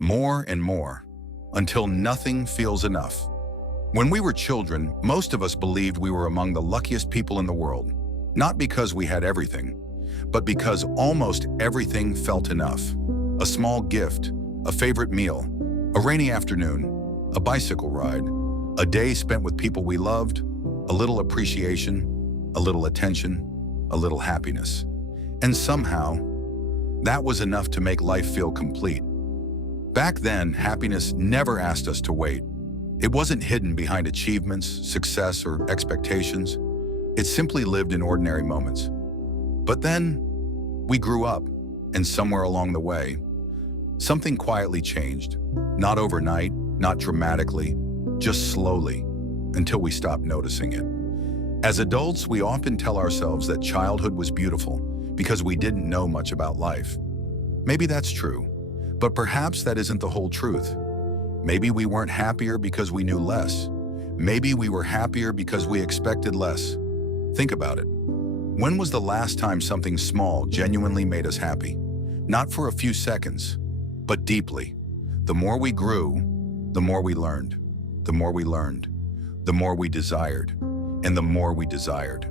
more and more, until nothing feels enough. When we were children, most of us believed we were among the luckiest people in the world, not because we had everything, but because almost everything felt enough. A small gift, a favorite meal, a rainy afternoon, a bicycle ride, a day spent with people we loved, a little appreciation, a little attention, a little happiness. And somehow, that was enough to make life feel complete. Back then, happiness never asked us to wait. It wasn't hidden behind achievements, success, or expectations. It simply lived in ordinary moments. But then, we grew up, and somewhere along the way, something quietly changed. Not overnight, not dramatically, just slowly, until we stopped noticing it. As adults, we often tell ourselves that childhood was beautiful because we didn't know much about life. Maybe that's true, but perhaps that isn't the whole truth. Maybe we weren't happier because we knew less. Maybe we were happier because we expected less. Think about it. When was the last time something small genuinely made us happy? Not for a few seconds, but deeply. The more we grew, the more we learned. The more we learned, the more we desired. And the more we desired,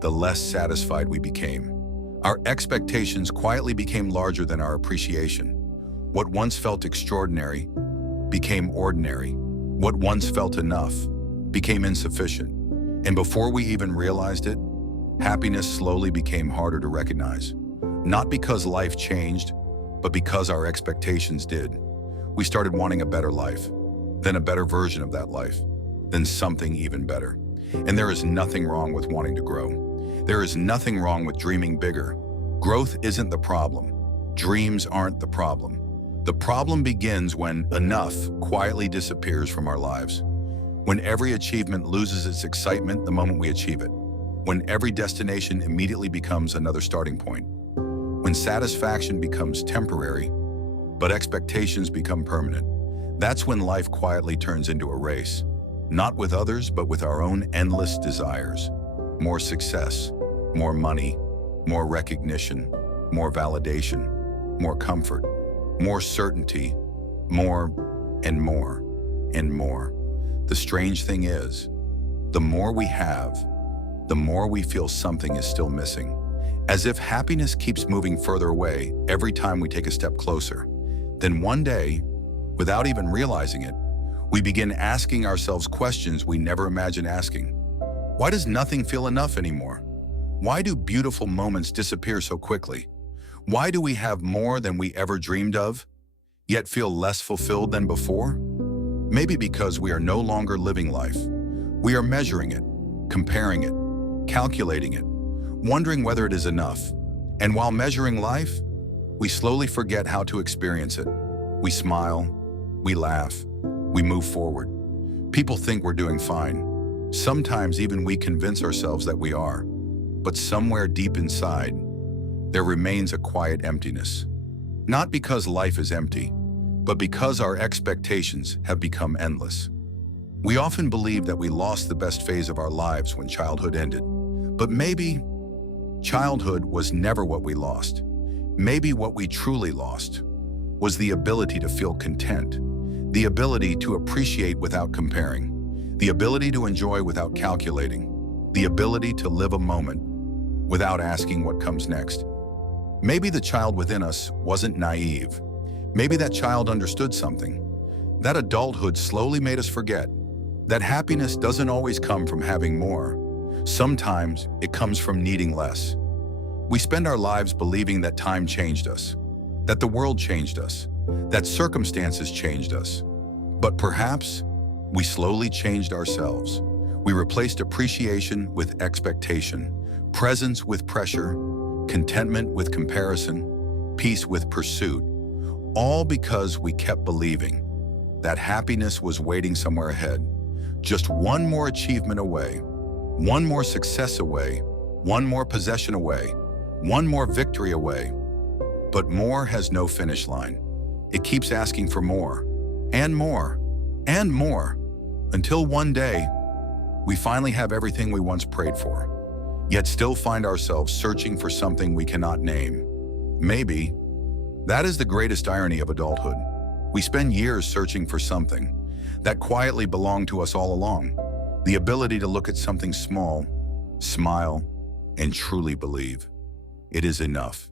the less satisfied we became. Our expectations quietly became larger than our appreciation. What once felt extraordinary became ordinary. What once felt enough became insufficient. And before we even realized it, happiness slowly became harder to recognize. Not because life changed, but because our expectations did. We started wanting a better life, then a better version of that life, then something even better. And there is nothing wrong with wanting to grow. There is nothing wrong with dreaming bigger. Growth isn't the problem. Dreams aren't the problem. The problem begins when enough quietly disappears from our lives. When every achievement loses its excitement the moment we achieve it. When every destination immediately becomes another starting point. When satisfaction becomes temporary, but expectations become permanent. That's when life quietly turns into a race. Not with others, but with our own endless desires. More success, more money, more recognition, more validation, more comfort, more certainty, more and more and more. The strange thing is, the more we have, the more we feel something is still missing. As if happiness keeps moving further away every time we take a step closer. Then one day, without even realizing it, we begin asking ourselves questions we never imagined asking. Why does nothing feel enough anymore? Why do beautiful moments disappear so quickly? Why do we have more than we ever dreamed of, yet feel less fulfilled than before? Maybe because we are no longer living life. We are measuring it, comparing it, calculating it, wondering whether it is enough. And while measuring life, we slowly forget how to experience it. We smile, we laugh, we move forward. People think we're doing fine. Sometimes even we convince ourselves that we are. But somewhere deep inside, there remains a quiet emptiness. Not because life is empty, but because our expectations have become endless. We often believe that we lost the best phase of our lives when childhood ended. But maybe childhood was never what we lost. Maybe what we truly lost was the ability to feel content, the ability to appreciate without comparing, the ability to enjoy without calculating, the ability to live a moment without asking what comes next. Maybe the child within us wasn't naive. Maybe that child understood something. That adulthood slowly made us forget that happiness doesn't always come from having more. Sometimes it comes from needing less. We spend our lives believing that time changed us, that the world changed us, that circumstances changed us. But perhaps we slowly changed ourselves. We replaced appreciation with expectation, presence with pressure, contentment with comparison, peace with pursuit, all because we kept believing that happiness was waiting somewhere ahead, just one more achievement away, one more success away, one more possession away, one more victory away. But more has no finish line. It keeps asking for more, and more, and more, until one day, we finally have everything we once prayed for, yet still find ourselves searching for something we cannot name. Maybe that is the greatest irony of adulthood. We spend years searching for something that quietly belonged to us all along. The ability to look at something small, smile, and truly believe. It is enough.